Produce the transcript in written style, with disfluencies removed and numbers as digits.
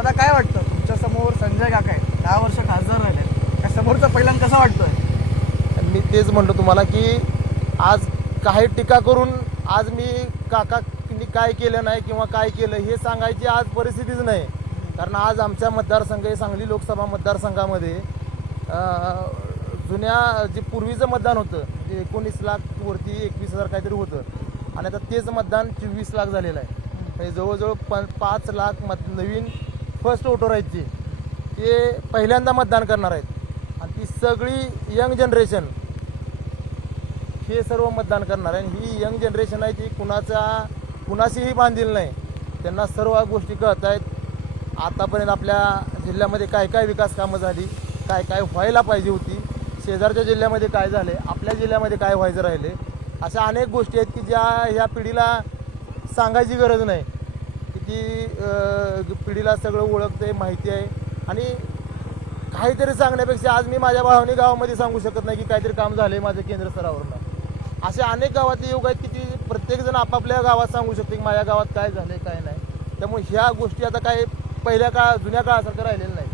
दादा काय वाटतं तुमच्या समोर संजय काका आहेत 10 वर्ष खासदार राहिले त्या समोरचा पहिल्यांदा कसा वाटतोय? मी तेच म्हणतो तुम्हाला की आज काही टीका करून आज मी काकांनी काय केलं नाही किंवा काय केलं हे सांगायची आज परिस्थितीच नाही. कारण आज आमच्या मतदारसंघ सांगली लोकसभा मतदारसंघामध्ये जुन्या जे पूर्वीचं मतदान होतं म्हणजे 19 लाख वरती 21,000 काहीतरी होतं आणि आता तेच मतदान 24 लाख झालेलं आहे. म्हणजे जवळजवळ 5 लाख नवीन फर्स्ट वोटर आहेत ते पहिल्यांदा मतदान करणार आहेत आणि ती सगळी यंग जनरेशन हे सर्व मतदान करणार आहे. आणि ही यंग जनरेशन आहे ती कुणाशीही बांधील नाही. त्यांना सर्व गोष्टी कळत आहेत. आतापर्यंत आपल्या जिल्ह्यामध्ये काय काय विकास कामं झाली, काय काय व्हायला पाहिजे होती, शेजारच्या जिल्ह्यामध्ये काय झाले, आपल्या जिल्ह्यामध्ये काय व्हायचं राहिले, अशा अनेक गोष्टी आहेत की ज्या ह्या पिढीला सांगायची गरज नाही की ती पिढीला सगळं ओळखते माहिती आहे. आणि काहीतरी सांगण्यापेक्षा आज मी माझ्या भावनी गावामध्ये सांगू शकत नाही की काहीतरी काम झालं आहे माझं केंद्र स्तरावरून. असे अनेक गावातले योग आहेत की ती प्रत्येकजण आपापल्या गावात सांगू शकते की माझ्या गावात काय झालं काय नाही. त्यामुळे ह्या गोष्टी आता काय पहिल्या जुन्या काळासारखं राहिलेलं नाही.